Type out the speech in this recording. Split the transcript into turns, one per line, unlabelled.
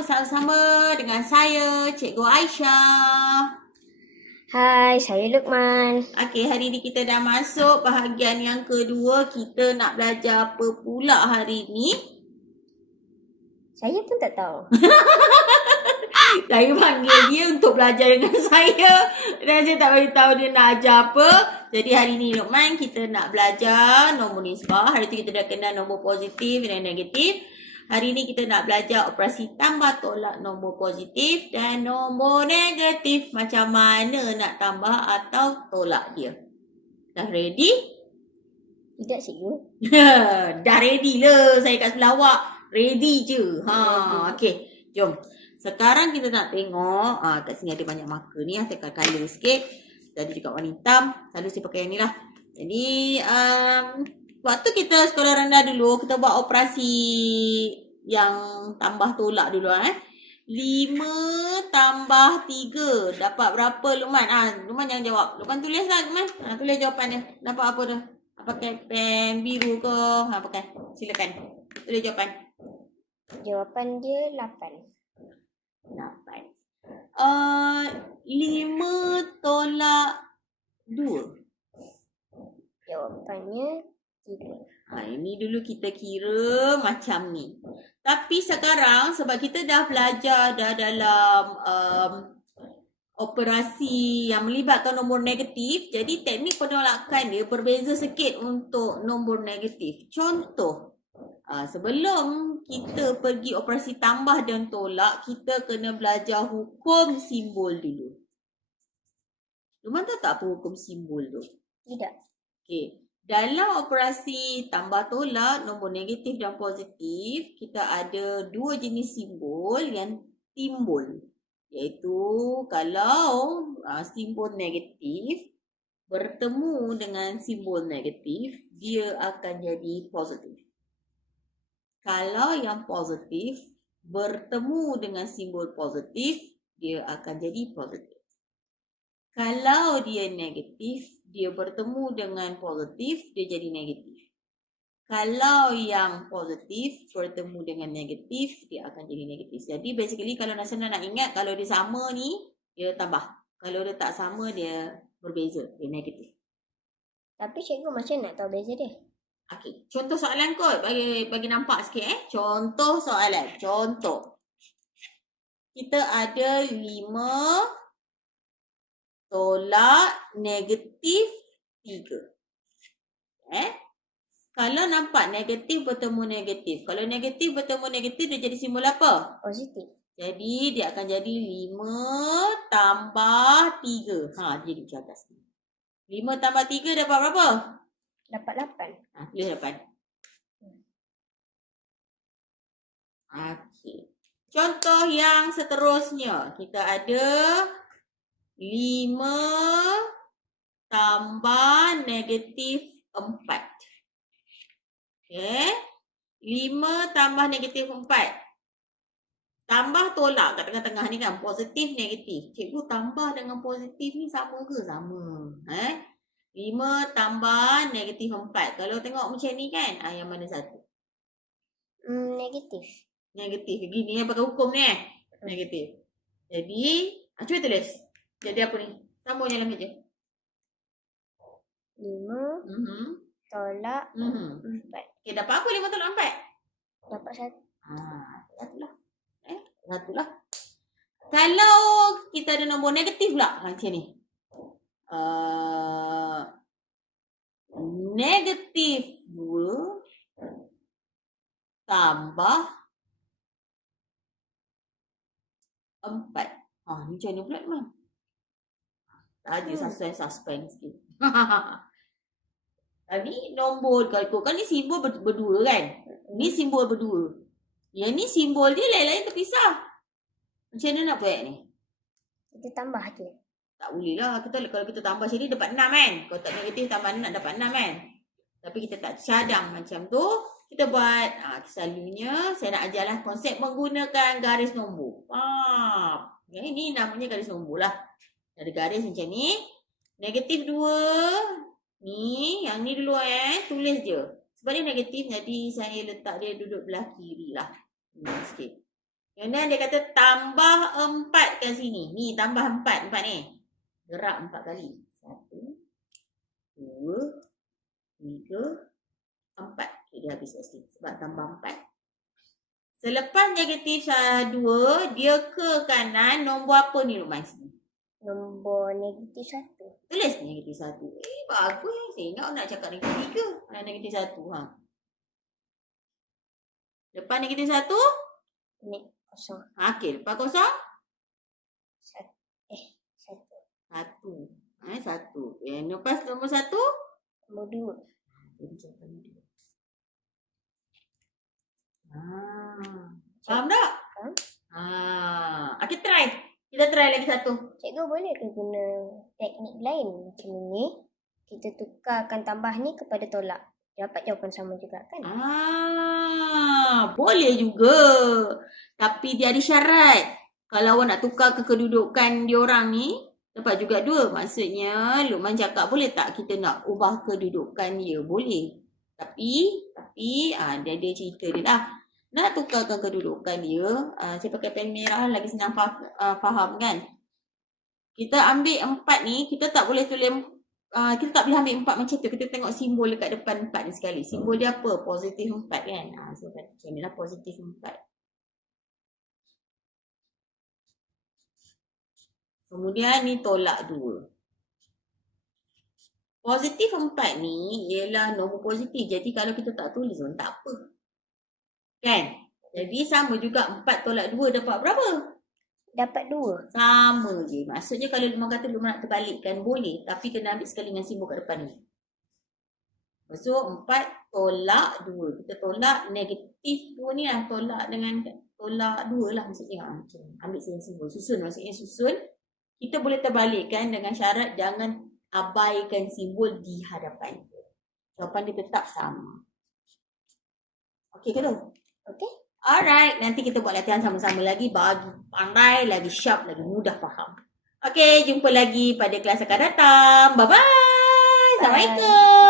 bersama-sama dengan saya, Cikgu Aisyah.
Hai, saya Lukman.
Okey, hari ni kita dah masuk bahagian yang kedua. Kita nak belajar apa pula hari ni?
Saya pun tak tahu.
Saya panggil dia untuk belajar dengan saya. Dan saya tak beritahu dia nak ajar apa. Jadi hari ni Lukman kita nak belajar nombor nisbah. Hari tu kita dah kenal nombor positif dan negatif. Hari ni kita nak belajar operasi tambah tolak nombor positif dan nombor negatif. Macam mana nak tambah atau tolak dia. Dah ready?
Tidak cikgu.
Dah ready lah saya kat sebelah awak. Ready je. Ha, okey. Jom. Sekarang kita nak tengok. Ah, kat sini ada banyak marker ni. Saya akan colour sikit. Tadi juga warna hitam. Selalu saya pakai yang ni lah. Jadi, um, waktu kita sekolah rendah dulu, kita buat operasi yang tambah tolak dulu eh. 5 tambah 3 dapat berapa Luqman? Ah, Luqman jangan jawab. Luqman tulislah Luqman. Ah, tulis jawapan dia. Dapat apa tu? Pakai pen biru ke? Ha, pakai. Silakan. Tulis jawapan.
Jawapan dia 8.
Lapan. Uh, lima tolak dua.
Jawapannya 3.
Ha, ini dulu kita kira macam ni. Tapi sekarang sebab kita dah belajar dah dalam um, operasi yang melibatkan nombor negatif. Jadi teknik penolakan dia berbeza sikit untuk nombor negatif. Contoh, uh, sebelum kita pergi operasi tambah dan tolak, kita kena belajar hukum simbol dulu. Luman tahu tak apa hukum simbol tu?
Tidak.
Okey. Dalam operasi tambah tolak nombor negatif dan positif, kita ada dua jenis simbol yang timbul. Iaitu kalau uh, simbol negatif bertemu dengan simbol negatif, dia akan jadi positif. Kalau yang positif bertemu dengan simbol positif, dia akan jadi positif. Kalau dia negatif, dia bertemu dengan positif, dia jadi negatif. Kalau yang positif bertemu dengan negatif, dia akan jadi negatif. Jadi basically kalau nak senang nak ingat, kalau dia sama ni, dia tambah. Kalau dia tak sama, dia berbeza, dia negatif.
Tapi cikgu macam nak tahu beza dia?
Okey, contoh soalan kot bagi bagi nampak sikit eh. Contoh soalan. Contoh. Kita ada lima tolak negatif tiga. Eh? Kalau nampak negatif bertemu negatif. Kalau negatif bertemu negatif dia jadi simbol apa?
Positif.
Jadi dia akan jadi lima tambah tiga. Ha, dia jadi macam atas ni. 5 tambah 3 dapat berapa?
Dapat 8.
Ha, tulis depan. Okey. Contoh yang seterusnya. Kita ada 5 tambah negatif 4. Okey. 5 tambah negatif 4. Tambah tolak kat tengah-tengah ni kan. Positif, negatif. Cikgu tambah dengan positif ni sama ke? Sama. Eh? 5 tambah negatif 4. Kalau tengok macam ni kan. Ah, yang mana satu?
Hmm, negatif.
Negatif. Gini yang pakai hukum ni eh. Negatif. Jadi, ah, cuba tulis. Jadi apa ni? Sambung dalam meja.
5
Mhm.
tolak
Mhm.
4.
Okay, dapat apa 5 tolak 4?
Dapat 1.
Ah, satu lah. Eh, satu lah. Kalau kita ada nombor negatif pula macam ni. Uh, negatif 2 tambah 4. Ah, ni macam mana pula teman? Saja
Hmm.
suspense suspense sikit. Tadi nombor kalau ikutkan ni simbol ber- berdua kan? Ni simbol berdua. Yang ni simbol dia lain-lain terpisah. Macam mana nak buat ni?
Kita tambah je.
Tak boleh lah. Kita, kalau kita tambah sini dapat 6 kan? Kalau tak negatif tambah 6 dapat 6 kan? Tapi kita tak cadang macam tu. Kita buat, ha, selalunya saya nak ajarlah konsep menggunakan garis nombor. Ha, yang ini namanya garis nombor lah. Ada garis macam ni. Negatif 2. Ni, yang ni dulu eh. Tulis je. Sebab dia negatif jadi saya letak dia duduk belah kiri lah. Ni sikit. Kemudian dia kata tambah empat kat sini. Ni tambah empat. Empat ni. Gerak empat kali. Satu. Dua. Tiga. Empat. Okay, dia habis kat sini. Sebab tambah empat. Selepas negatif uh, dua, dia ke kanan. Nombor apa ni Lukman sini?
Nombor negatif satu.
Tulis negatif satu. Eh, bagus. Saya ingat nak cakap negatif tiga. Mana negatif satu. Ha. Lepas negatif satu.
Nek kosong.
Ha, okay. Lepas kosong.
Satu. Eh, satu.
Satu. Eh, satu. Eh, lepas nombor satu.
Nombor dua.
Ah. Faham tak?
Faham.
Ah. Okay, try. Kita try lagi satu.
Cikgu boleh ke guna teknik lain macam ini? Kita tukarkan tambah ni kepada tolak. Dapat jawapan sama juga kan?
Ah, boleh juga. Tapi dia ada syarat. Kalau awak nak tukar ke kedudukan diorang ni, dapat juga dua. Maksudnya, Lukman cakap boleh tak kita nak ubah kedudukan dia? Boleh. Tapi, tapi ah, dia ada cerita dia lah. Nak tukarkan kedudukan dia, ah, saya pakai pen merah lagi senang faham, ah, faham kan? Kita ambil empat ni, kita tak boleh tulis uh, kita tak boleh ambil empat macam tu. Kita tengok simbol dekat depan empat ni sekali. Simbol dia apa? Positif empat kan? Ha, so macam ni lah positif empat. Kemudian ni tolak dua. Positif empat ni ialah nombor positif. Jadi kalau kita tak tulis pun tak apa. Kan? Jadi sama juga empat tolak dua dapat berapa?
Dapat dua.
Sama je. Maksudnya kalau Lukman kata Lukman nak terbalikkan, boleh. Tapi kena ambil sekali dengan simbol kat depan ni. So, empat tolak dua. Kita tolak negatif dua ni lah. Tolak dengan tolak dua lah maksudnya. Ha, macam ni. Ambil sekali simbol. Susun maksudnya susun. Kita boleh terbalikkan dengan syarat jangan abaikan simbol di hadapan. Jawapan dia tetap sama. Okey ke tu?
Okey?
Alright, nanti kita buat latihan sama-sama lagi bagi pandai, lagi sharp, lagi mudah faham. Okay, jumpa lagi pada kelas akan datang. Bye-bye. Assalamualaikum.